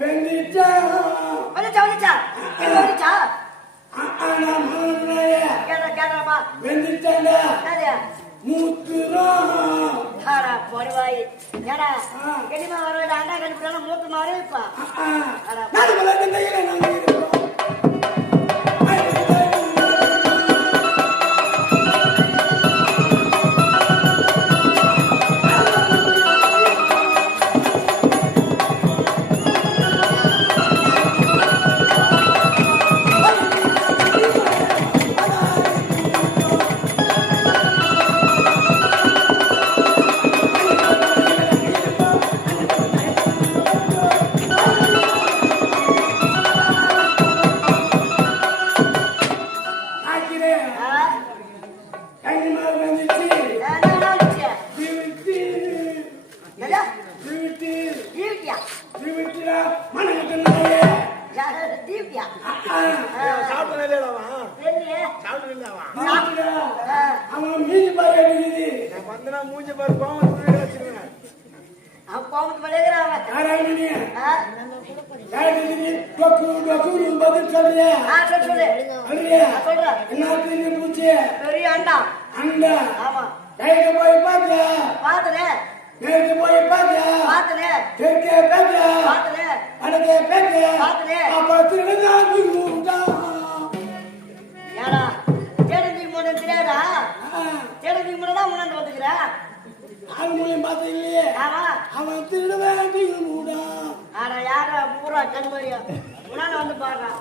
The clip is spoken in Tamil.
வெந்திச்சா வந்துச்சா வந்துச்சா வந்துச்சா கேட்கறப்பா வெந்திச்சாண்டா என்னது மூத்துறோம் பொடிவாய் ஏடா கண்டிப்பா வர அண்டா கண்டிப்பா மூத்து மாறே இப்பா மூஞ்சி பாரு பெரிய அண்டா அண்டா ஆமா போய் பாத்தியா பாத்துறேன் நேற்று போய் பாத்தியா பாத்துறேன் தெற்கே பாத்தியா பாத்துறேன் அடக்கே பாத்தியா பாத்துறேன் அப்ப திருடா ஏடா தேடத்துக்கு போன தெரியாதா தேடத்துக்கு முன்னதான் முன்னாடி வந்துக்கிறேன் ஆள் மூலியம் பார்த்த இல்லையே ஆமா அவன் திருட வேண்டிய மூடா ஆனா யாரா பூரா கண்மரியா முன்னாடி வந்து பாடுறான்